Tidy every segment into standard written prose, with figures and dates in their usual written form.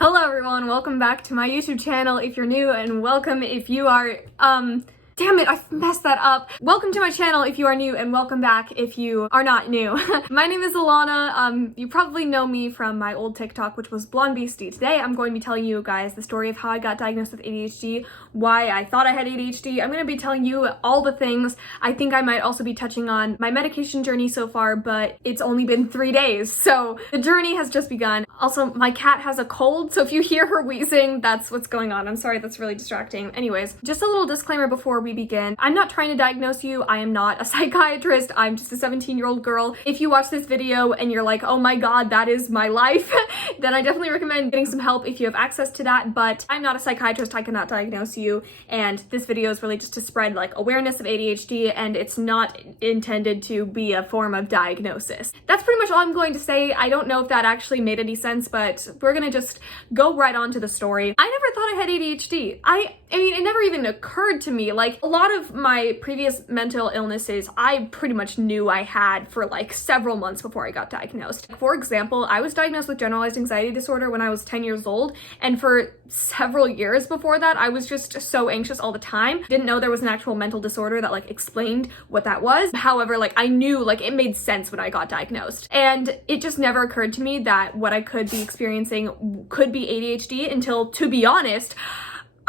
Hello everyone, welcome back to my YouTube channel if you're new, and welcome if you are, damn it, I messed that up. Welcome to my channel if you are new, and welcome back if you are not new. My name is Alana. You probably know me from my old TikTok, which was Blonde Beastie. Today I'm going to be telling you guys the story of how I got diagnosed with ADHD, why I thought I had ADHD. I'm going to be telling you all the things. I think I might also be touching on my medication journey so far, but it's only been 3 days, so the journey has just begun. Also, my cat has a cold, so if you hear her wheezing, that's what's going on. I'm sorry, that's really distracting. Anyways, just a little disclaimer before we begin. I'm not trying to diagnose you. I am not a psychiatrist. I'm just a 17-year-old girl. If you watch this video and you're like, oh my god, that is my life, then I definitely recommend getting some help if you have access to that, but I'm not a psychiatrist. I cannot diagnose you, and this video is really just to spread like awareness of ADHD, and it's not intended to be a form of diagnosis. That's pretty much all I'm going to say. I don't know if that actually made any sense, but we're gonna just go right on to the story. I never thought I had ADHD. I mean, it never even occurred to me. Like, a lot of my previous mental illnesses, I pretty much knew I had for like several months before I got diagnosed. For example, I was diagnosed with generalized anxiety disorder when I was 10 years old, and for several years before that, I was just so anxious all the time. Didn't know there was an actual mental disorder that like explained what that was. However, like I knew like it made sense when I got diagnosed, and it just never occurred to me that what I could be experiencing could be ADHD until, to be honest,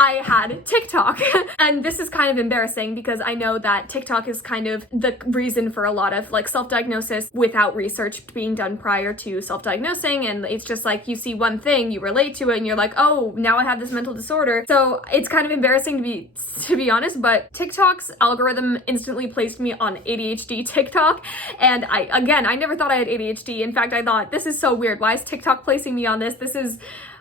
I had TikTok. And this is kind of embarrassing because I know that TikTok is kind of the reason for a lot of like self-diagnosis without research being done prior to self-diagnosing, and it's just like you see one thing, you relate to it, and you're like, oh, now I have this mental disorder. So it's kind of embarrassing to be honest, but TikTok's algorithm instantly placed me on ADHD TikTok, and I never thought I had ADHD. In fact, I thought, this is so weird. Why is TikTok placing me on this? This is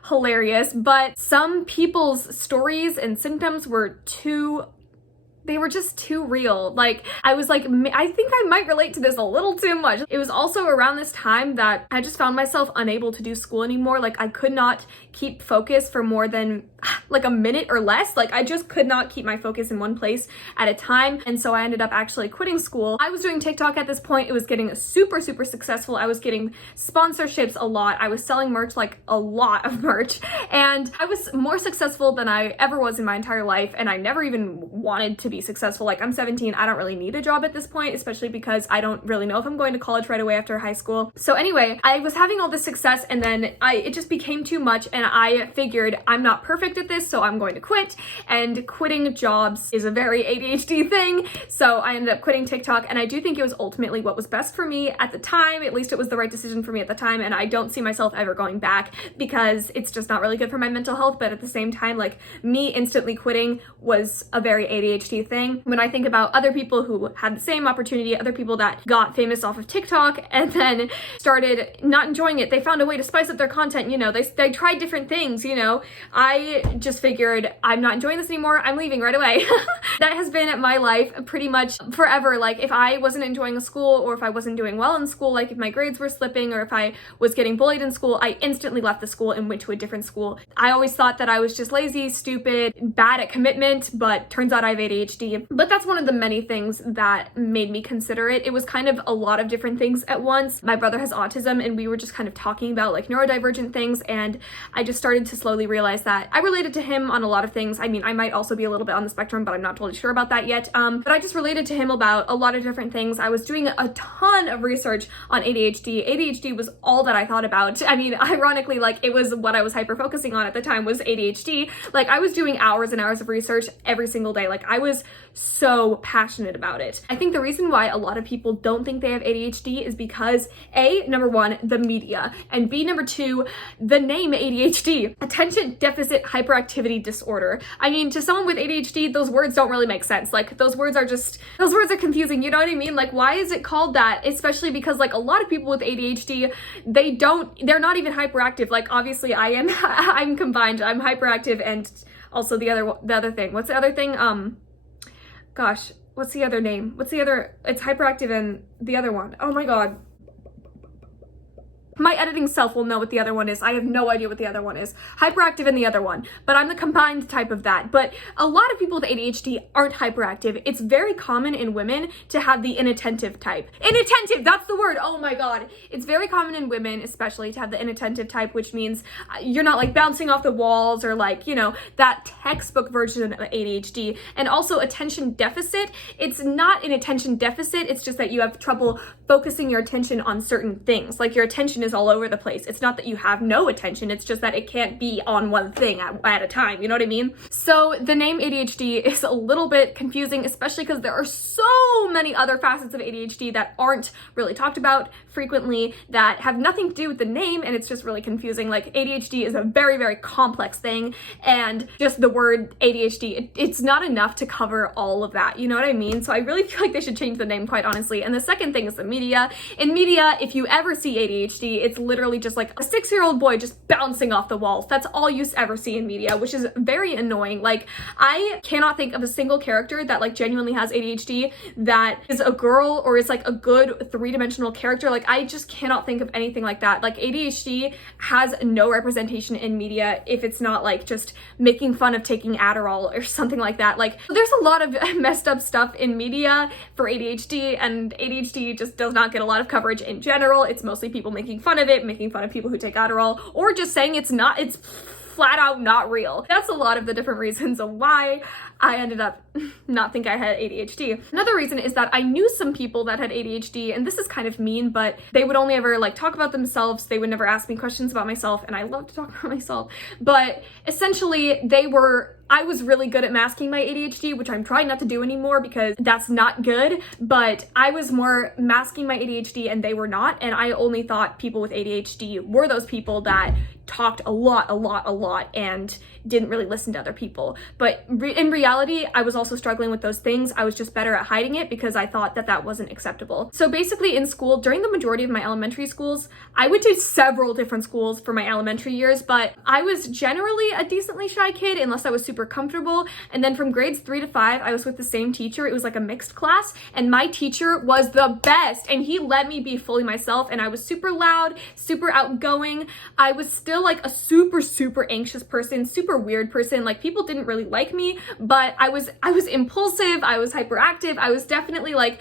hilarious. But some people's stories and symptoms were just too real. Like, I was like, I think I might relate to this a little too much. It was also around this time that I just found myself unable to do school anymore. Like, I could not keep focus for more than like a minute or less. Like, I just could not keep my focus in one place at a time. And so I ended up actually quitting school. I was doing TikTok at this point. It was getting super successful. I was getting sponsorships a lot. I was selling merch, like a lot of merch. And I was more successful than I ever was in my entire life. And I never even wanted to be successful. Like, I'm 17. I don't really need a job at this point, especially because I don't really know if I'm going to college right away after high school. So anyway, I was having all this success, and then it just became too much, and I figured I'm not perfect at this, so I'm going to quit. And quitting jobs is a very ADHD thing, so I ended up quitting TikTok, and I do think it was ultimately what was best for me at the time. At least it was the right decision for me at the time, and I don't see myself ever going back because it's just not really good for my mental health. But at the same time, like, me instantly quitting was a very ADHD thing. When I think about other people who had the same opportunity, other people that got famous off of TikTok and then started not enjoying it, they found a way to spice up their content, you know, they tried different things, you know. I just figured, I'm not enjoying this anymore, I'm leaving right away. That has been my life pretty much forever. Like, if I wasn't enjoying school, or if I wasn't doing well in school, like if my grades were slipping, or if I was getting bullied in school, I instantly left the school and went to a different school. I always thought that I was just lazy, stupid, bad at commitment, but turns out I have ADHD. But that's one of the many things that made me consider it. It was kind of a lot of different things at once. My brother has autism, and we were just kind of talking about like neurodivergent things, and I just started to slowly realize that I related to him on a lot of things. I mean, I might also be a little bit on the spectrum, but I'm not totally sure about that yet. But I just related to him about a lot of different things. I was doing a ton of research on ADHD. ADHD was all that I thought about. I mean, ironically, like, it was what I was hyper focusing on at the time was ADHD. Like, I was doing hours and hours of research every single day. Like, I was so passionate about it. I think the reason why a lot of people don't think they have ADHD is because A, number one, the media, and B, number two, the name ADHD, attention deficit hyperactivity disorder. I mean, to someone with ADHD, those words don't really make sense. Like, those words are confusing, you know what I mean? Like, why is it called that? Especially because like a lot of people with ADHD, they're not even hyperactive. Like, obviously I am, I'm combined, I'm hyperactive, and also the other thing. What's the other thing? Gosh, what's the other name? It's hyperactive and the other one. Oh my god. My editing self will know what the other one is. I have no idea what the other one is. Hyperactive in the other one, but I'm the combined type of that. But a lot of people with ADHD aren't hyperactive. It's very common in women to have the inattentive type. Inattentive, that's the word. Oh my God. It's very common in women, especially, to have the inattentive type, which means you're not like bouncing off the walls or like, you know, that textbook version of ADHD. And also attention deficit. It's not an attention deficit. It's just that you have trouble focusing your attention on certain things. Like your attention is all over the place. It's not that you have no attention. It's just that it can't be on one thing at a time. You know what I mean? So the name ADHD is a little bit confusing, especially because there are so many other facets of ADHD that aren't really talked about frequently, that have nothing to do with the name, and it's just really confusing. Like ADHD is a very, very complex thing, and just the word ADHD, it's not enough to cover all of that. You know what I mean? So I really feel like they should change the name, quite honestly. And the second thing is the media. In media, if you ever see ADHD, it's literally just like a 6-year-old boy just bouncing off the walls. That's all you ever see in media, which is very annoying. Like, I cannot think of a single character that like genuinely has ADHD that is a girl or is like a good three-dimensional character. Like, I just cannot think of anything like that. Like, ADHD has no representation in media if it's not like just making fun of taking Adderall or something like that. Like, there's a lot of messed up stuff in media for ADHD, and ADHD just does not get a lot of coverage in general. It's mostly people making fun of it, making fun of people who take Adderall, or just saying it's flat out not real. That's a lot of the different reasons of why I ended up not think I had ADHD. Another reason is that I knew some people that had ADHD, and this is kind of mean, but they would only ever like talk about themselves. They would never ask me questions about myself, and I love to talk about myself. But essentially I was really good at masking my ADHD, which I'm trying not to do anymore because that's not good, but I was more masking my ADHD and they were not, and I only thought people with ADHD were those people that talked a lot and didn't really listen to other people. But in reality, I was also struggling with those things. I was just better at hiding it because I thought that that wasn't acceptable. So basically in school, during the majority of my elementary schools, I went to several different schools for my elementary years, but I was generally a decently shy kid unless I was super comfortable. And then from grades 3 to 5, I was with the same teacher. It was like a mixed class, and my teacher was the best, and he let me be fully myself, and I was super loud, super outgoing. I was still like a super anxious person, super weird person. Like, people didn't really like me, but I was impulsive, I was hyperactive, I was definitely like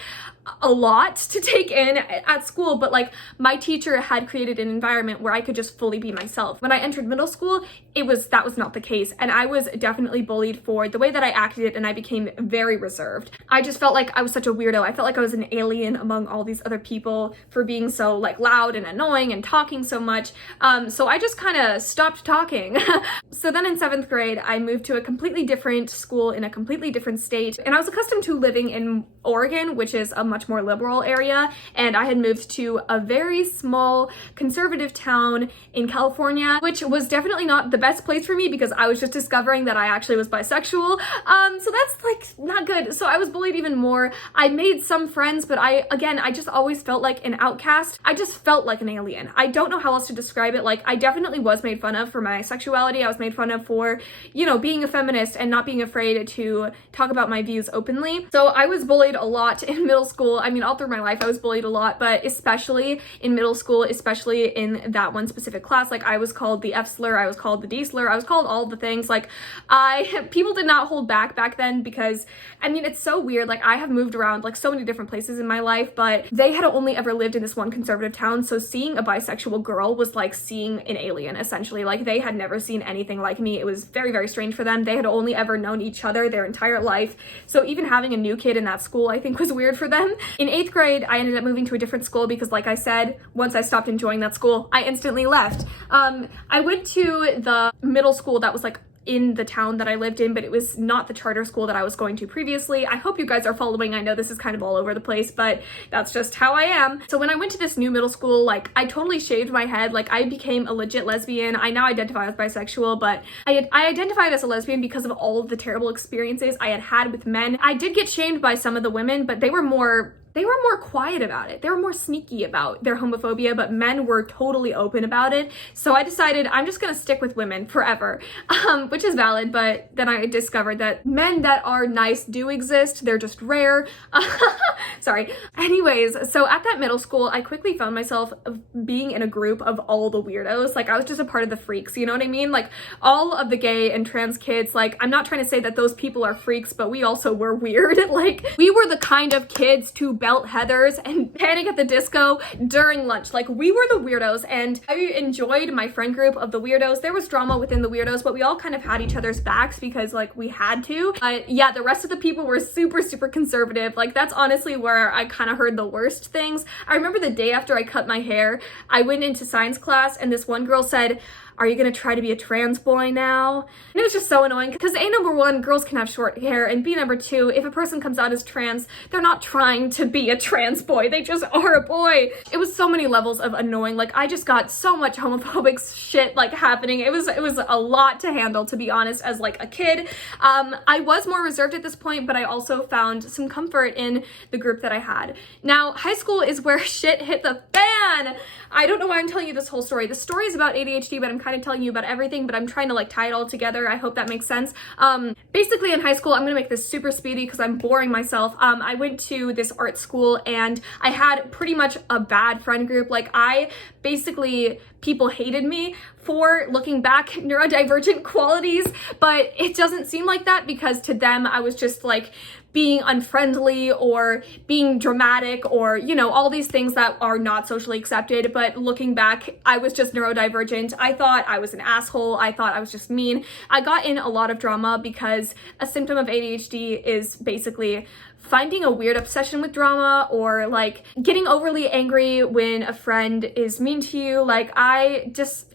a lot to take in at school, but like my teacher had created an environment where I could just fully be myself. When I entered middle school, that was not the case, and I was definitely bullied for the way that I acted, and I became very reserved. I just felt like I was such a weirdo. I felt like I was an alien among all these other people for being so like loud and annoying and talking so much. So I just kind of stopped talking. So then in 7th grade, I moved to a completely different school in a completely different state, and I was accustomed to living in Oregon, which is a much more liberal area, and I had moved to a very small conservative town in California, which was definitely not the best place for me because I was just discovering that I actually was bisexual. So that's like not good. So I was bullied even more. I made some friends, but I just always felt like an outcast. I just felt like an alien. I don't know how else to describe it. Like, I definitely was made fun of for my sexuality. I was made fun of for, you know, being a feminist and not being afraid to talk about my views openly. So I was bullied a lot in middle school. I mean, all through my life, I was bullied a lot, but especially in middle school, especially in that one specific class. Like, I was called the F slur, I was called the D slur, I was called all the things. Like, people did not hold back then because, I mean, it's so weird. Like, I have moved around like so many different places in my life, but they had only ever lived in this one conservative town. So seeing a bisexual girl was like seeing an alien, essentially. Like, they had never seen anything like me. It was very strange for them. They had only ever known each other their entire life. So even having a new kid in that school, I think, was weird for them. In 8th grade, I ended up moving to a different school because, like I said, once I stopped enjoying that school, I instantly left. I went to the middle school that was like in the town that I lived in, but it was not the charter school that I was going to previously. I hope you guys are following. I know this is kind of all over the place, but that's just how I am. So when I went to this new middle school, like, I totally shaved my head. Like, I became a legit lesbian. I now identify as bisexual, but I identified as a lesbian because of all of the terrible experiences I had had with men. I did get shamed by some of the women, but they were more they were more quiet about it. They were more sneaky about their homophobia, but men were totally open about it. So I decided I'm just gonna stick with women forever, which is valid, but then I discovered that men that are nice do exist. They're just rare. Sorry. Anyways, so at that middle school, I quickly found myself being in a group of all the weirdos. Like, I was just a part of the freaks, you know what I mean? Like, all of the gay and trans kids, like, I'm not trying to say that those people are freaks, but we also were weird. Like, we were the kind of kids to belt Heathers and Panic at the Disco during lunch. Like, we were the weirdos, and I enjoyed my friend group of the weirdos. There was drama within the weirdos, but we all kind of had each other's backs because, like, we had to. But yeah, the rest of the people were super, super conservative. Like, that's honestly where I kind of heard the worst things. I remember the day after I cut my hair, I went into science class and this one girl said, "Are you gonna try to be a trans boy now?" And it was just so annoying because A, number one, girls can have short hair, and B, number two, if a person comes out as trans, they're not trying to be a trans boy, they just are a boy. It was so many levels of annoying. Like, I just got so much homophobic shit like happening. It was a lot to handle, to be honest, as like a kid. I was more reserved at this point, but I also found some comfort in the group that I had. Now, high school is where shit hit the fan. I don't know why I'm telling you this whole story. The story is about ADHD, but I'm kind of telling you about everything, but I'm trying to like tie it all together. I hope that makes sense. Basically in high school, I'm gonna make this super speedy because I'm boring myself. I went to this art school and I had pretty much a bad friend group. Like, people hated me for, looking back, neurodivergent qualities, but it doesn't seem like that because to them, I was just like being unfriendly or being dramatic or, you know, all these things that are not socially accepted. But looking back, I was just neurodivergent. I thought I was an asshole. I thought I was just mean. I got in a lot of drama because a symptom of ADHD is basically finding a weird obsession with drama or like getting overly angry when a friend is mean to you. Like,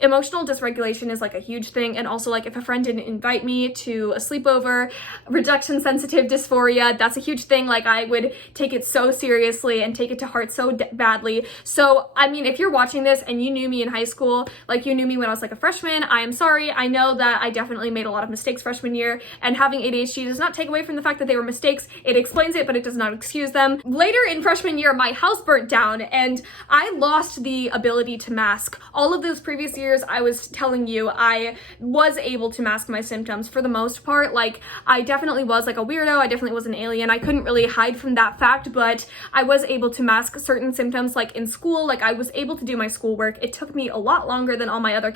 emotional dysregulation is like a huge thing. And also, like, if a friend didn't invite me to a sleepover, rejection sensitive dysphoria, that's a huge thing. Like, I would take it so seriously and take it to heart so badly. So, I mean, if you're watching this and you knew me in high school, like you knew me when I was like a freshman, I am sorry. I know that I definitely made a lot of mistakes freshman year, and having ADHD does not take away from the fact that they were mistakes. It explains it, but it does not excuse them. Later in freshman year, my house burnt down and I lost the ability to mask. All of those previous years, I was telling you, I was able to mask my symptoms for the most part. Like, I definitely was like a weirdo. I definitely was an alien. I couldn't really hide from that fact, but I was able to mask certain symptoms. Like in school, like I was able to do my schoolwork. It took me a lot longer than all my other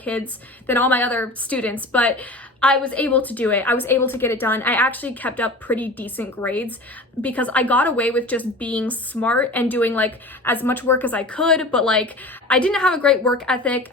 students, but I was able to do it. I was able to get it done. I actually kept up pretty decent grades because I got away with just being smart and doing like as much work as I could, but like I didn't have a great work ethic,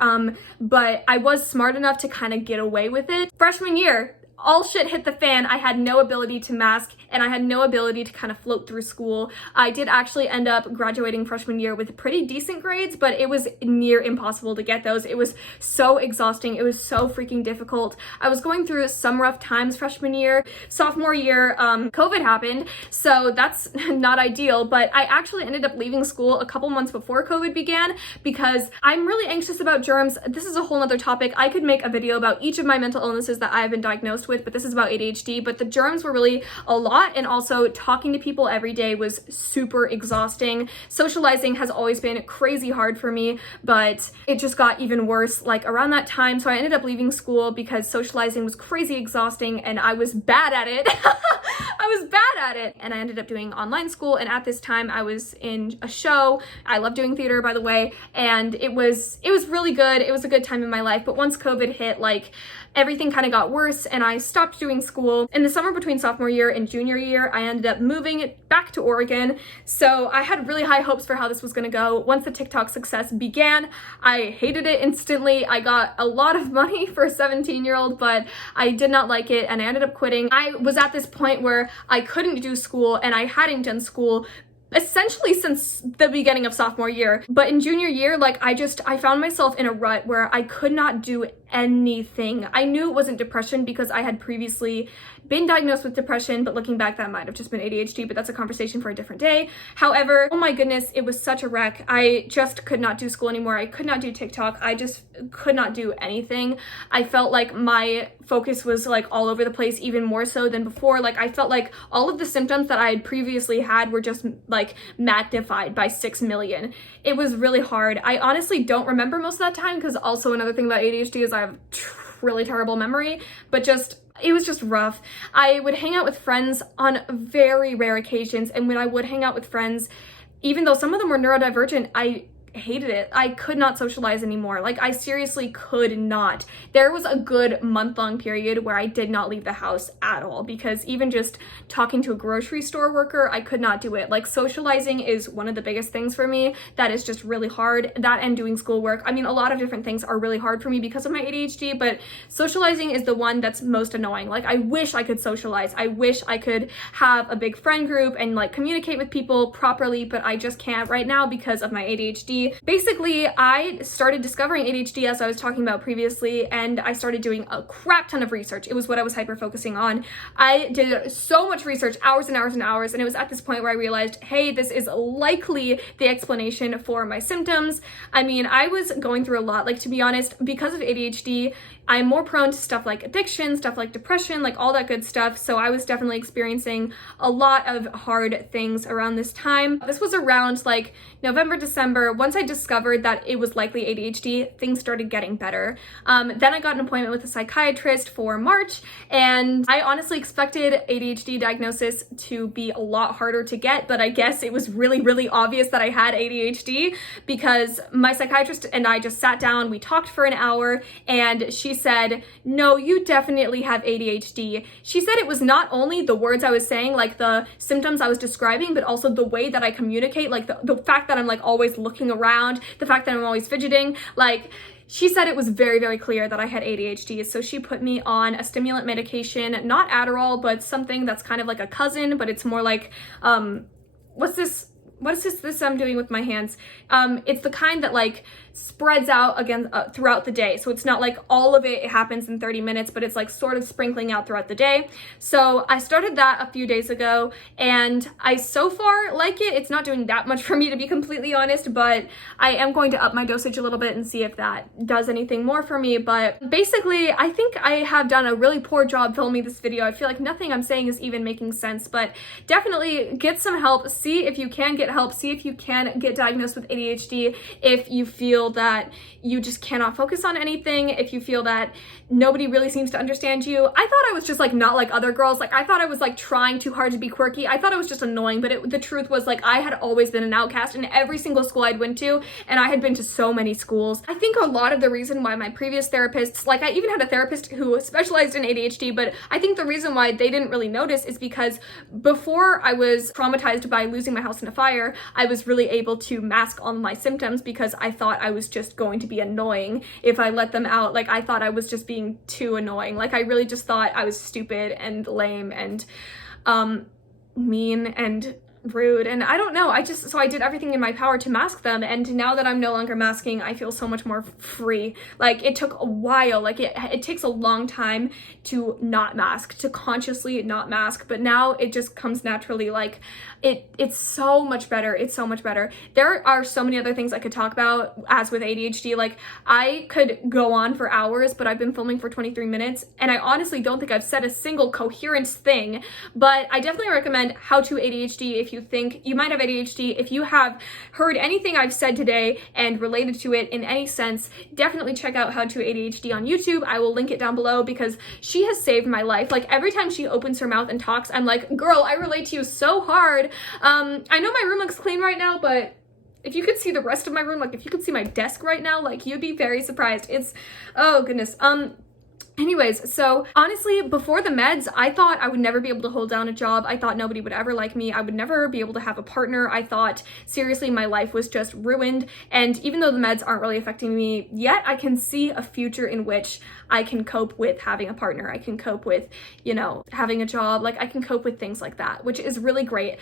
but I was smart enough to kind of get away with it. Freshman year, all shit hit the fan. I had no ability to mask and I had no ability to kind of float through school. I did actually end up graduating freshman year with pretty decent grades, but it was near impossible to get those. It was so exhausting. It was so freaking difficult. I was going through some rough times freshman year. Sophomore year, COVID happened, so that's not ideal, but I actually ended up leaving school a couple months before COVID began because I'm really anxious about germs. This is a whole nother topic. I could make a video about each of my mental illnesses that I have been diagnosed with, but this is about ADHD. But the germs were really a lot, and also talking to people every day was super exhausting. Socializing has always been crazy hard for me, but it just got even worse like around that time. So I ended up leaving school because socializing was crazy exhausting and I was bad at it. I was bad at it. And I ended up doing online school, and at this time I was in a show. I love doing theater, by the way, and it was really good. It was a good time in my life. But once COVID hit, like everything kind of got worse and I stopped doing school. In the summer between sophomore year and junior year, I ended up moving back to Oregon. So I had really high hopes for how this was gonna go. Once the TikTok success began, I hated it instantly. I got a lot of money for a 17-year-old, but I did not like it and I ended up quitting. I was at this point where I couldn't do school and I hadn't done school essentially since the beginning of sophomore year. But in junior year, like I found myself in a rut where I could not do anything. I knew it wasn't depression because I had previously been diagnosed with depression, but looking back, that might have just been ADHD, but that's a conversation for a different day. However, oh my goodness, it was such a wreck. I just could not do school anymore. I could not do TikTok. I just could not do anything. I felt like my focus was like all over the place, even more so than before. Like I felt like all of the symptoms that I had previously had were just like magnified by 6 million. It was really hard. I honestly don't remember most of that time, because also another thing about ADHD is I have really terrible memory, but it was just rough. I would hang out with friends on very rare occasions, and when I would hang out with friends, even though some of them were neurodivergent, I hated it. I could not socialize anymore. Like I seriously could not. There was a good month-long period where I did not leave the house at all, because even just talking to a grocery store worker, I could not do it. Like socializing is one of the biggest things for me. That is just really hard. That and doing schoolwork. I mean, a lot of different things are really hard for me because of my ADHD, but socializing is the one that's most annoying. Like I wish I could socialize. I wish I could have a big friend group and like communicate with people properly, but I just can't right now because of my ADHD. Basically, I started discovering ADHD as I was talking about previously, and I started doing a crap ton of research. It was what I was hyper focusing on. I did so much research, hours and hours and hours, and it was at this point where I realized, hey, this is likely the explanation for my symptoms. I mean, I was going through a lot. Like, to be honest, because of ADHD, I'm more prone to stuff like addiction, stuff like depression, like all that good stuff. So I was definitely experiencing a lot of hard things around this time. This was around like November, December. Once I discovered that it was likely ADHD, things started getting better. Then I got an appointment with a psychiatrist for March, and I honestly expected ADHD diagnosis to be a lot harder to get, but I guess it was really, really obvious that I had ADHD because my psychiatrist and I just sat down, we talked for an hour, and she said, no, you definitely have ADHD. She said it was not only the words I was saying, like the symptoms I was describing, but also the way that I communicate, like the fact that I'm like always looking around, the fact that I'm always fidgeting, like she said it was very, very clear that I had ADHD. So she put me on a stimulant medication, not Adderall, but something that's kind of like a cousin, but it's more like, what is this I'm doing with my hands? It's the kind that like spreads out again throughout the day. So it's not like all of it happens in 30 minutes, but it's like sort of sprinkling out throughout the day. So I started that a few days ago, and I so far like it. It's not doing that much for me, to be completely honest, but I am going to up my dosage a little bit and see if that does anything more for me. But basically, I think I have done a really poor job filming this video. I feel like nothing I'm saying is even making sense, but definitely get some help. See if you can get help. See if you can get diagnosed with ADHD if you feel that you just cannot focus on anything, if you feel that nobody really seems to understand you. I thought I was just like not like other girls. Like I thought I was like trying too hard to be quirky. I thought I was just annoying, but the truth was like I had always been an outcast in every single school I'd went to, and I had been to so many schools. I think a lot of the reason why my previous therapists, like I even had a therapist who specialized in ADHD, but I think the reason why they didn't really notice is because before I was traumatized by losing my house in a fire, I was really able to mask all my symptoms because I thought I was just going to be annoying if I let them out. Like I thought I was just being too annoying. Like I really just thought I was stupid and lame and mean and rude, and I don't know, so I did everything in my power to mask them, and now that I'm no longer masking, I feel so much more free. Like it took a while, like it takes a long time to not mask, to consciously not mask, but now it just comes naturally. Like it's so much better. It's so much better. There are so many other things I could talk about as with ADHD. Like I could go on for hours, but I've been filming for 23 minutes, and I honestly don't think I've said a single coherent thing, but I definitely recommend How to ADHD if you think you might have ADHD. If you have heard anything I've said today and related to it in any sense, definitely check out How to ADHD on YouTube. I will link it down below because she has saved my life. Like every time she opens her mouth and talks, I'm like, girl, I relate to you so hard. I know my room looks clean right now, but if you could see the rest of my room, like if you could see my desk right now, like you'd be very surprised. It's, oh goodness. Anyways, so honestly, before the meds, I thought I would never be able to hold down a job. I thought nobody would ever like me. I would never be able to have a partner. I thought, seriously, my life was just ruined. And even though the meds aren't really affecting me yet, I can see a future in which I can cope with having a partner. I can cope with, you know, having a job. Like, I can cope with things like that, which is really great.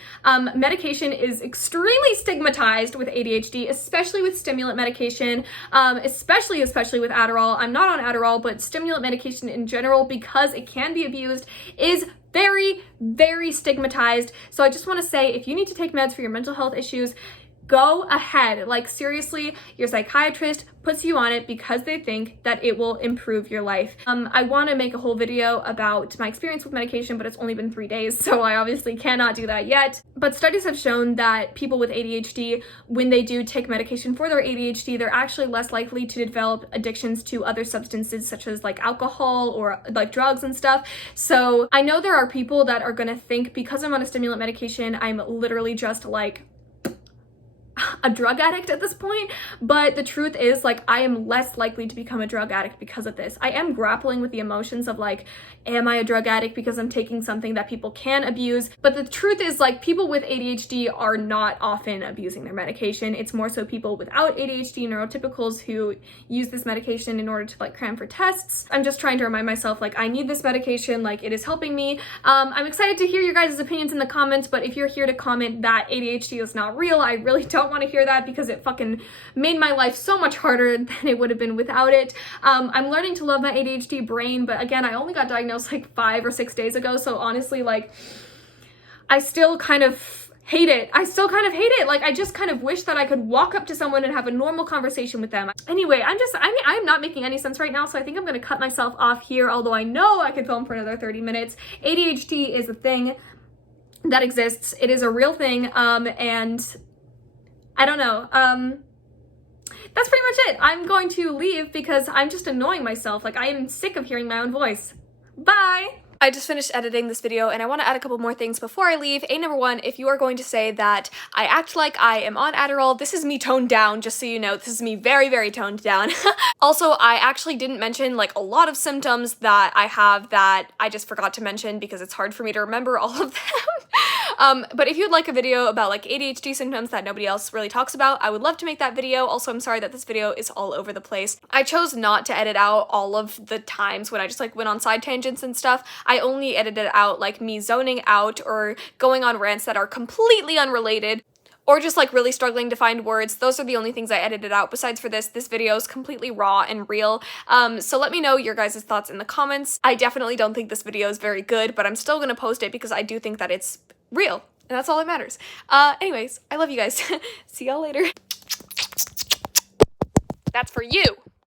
Medication is extremely stigmatized with ADHD, especially with stimulant medication, especially with Adderall. I'm not on Adderall, but stimulant medication in general, because it can be abused, is very, very stigmatized. So I just want to say, if you need to take meds for your mental health issues, go ahead. Like, seriously, your psychiatrist puts you on it because they think that it will improve your life. I want to make a whole video about my experience with medication, but it's only been 3 days, so I obviously cannot do that yet. But studies have shown that people with ADHD, when they do take medication for their ADHD, they're actually less likely to develop addictions to other substances such as like alcohol or like drugs and stuff. So I know there are people that are gonna think because I'm on a stimulant medication, I'm literally just like a drug addict at this point, but the truth is, like, I am less likely to become a drug addict because of this. I am grappling with the emotions of like, am I a drug addict because I'm taking something that people can abuse? But the truth is, like, people with ADHD are not often abusing their medication. It's more so people without ADHD, neurotypicals, who use this medication in order to like cram for tests. I'm just trying to remind myself, like, I need this medication, like, it is helping me. I'm excited to hear your guys' opinions in the comments, but if you're here to comment that ADHD is not real, I really don't want to hear that, because it fucking made my life so much harder than it would have been without it. I'm learning to love my ADHD brain, but again, I only got diagnosed like 5 or 6 days ago, so honestly, like, I still kind of hate it. Like, I just kind of wish that I could walk up to someone and have a normal conversation with them. Anyway, I'm not making any sense right now, so I think I'm gonna cut myself off here, although I know I could film for another 30 minutes. ADHD is a thing that exists. It is a real thing, and I don't know. That's pretty much it. I'm going to leave because I'm just annoying myself. Like, I am sick of hearing my own voice. Bye! I just finished editing this video and I want to add a couple more things before I leave. Number one, if you are going to say that I act like I am on Adderall, this is me toned down, just so you know. This is me very, very toned down. Also, I actually didn't mention like a lot of symptoms that I have that I just forgot to mention because it's hard for me to remember all of them. But if you'd like a video about like ADHD symptoms that nobody else really talks about, I would love to make that video. Also, I'm sorry that this video is all over the place. I chose not to edit out all of the times when I just like went on side tangents and stuff. I only edited out like me zoning out or going on rants that are completely unrelated, or just like really struggling to find words. Those are the only things I edited out. Besides for this video is completely raw and real. So let me know your guys' thoughts in the comments. I definitely don't think this video is very good, but I'm still gonna post it because I do think that it's real, and that's all that matters. Anyways, I love you guys. See y'all later. That's for you.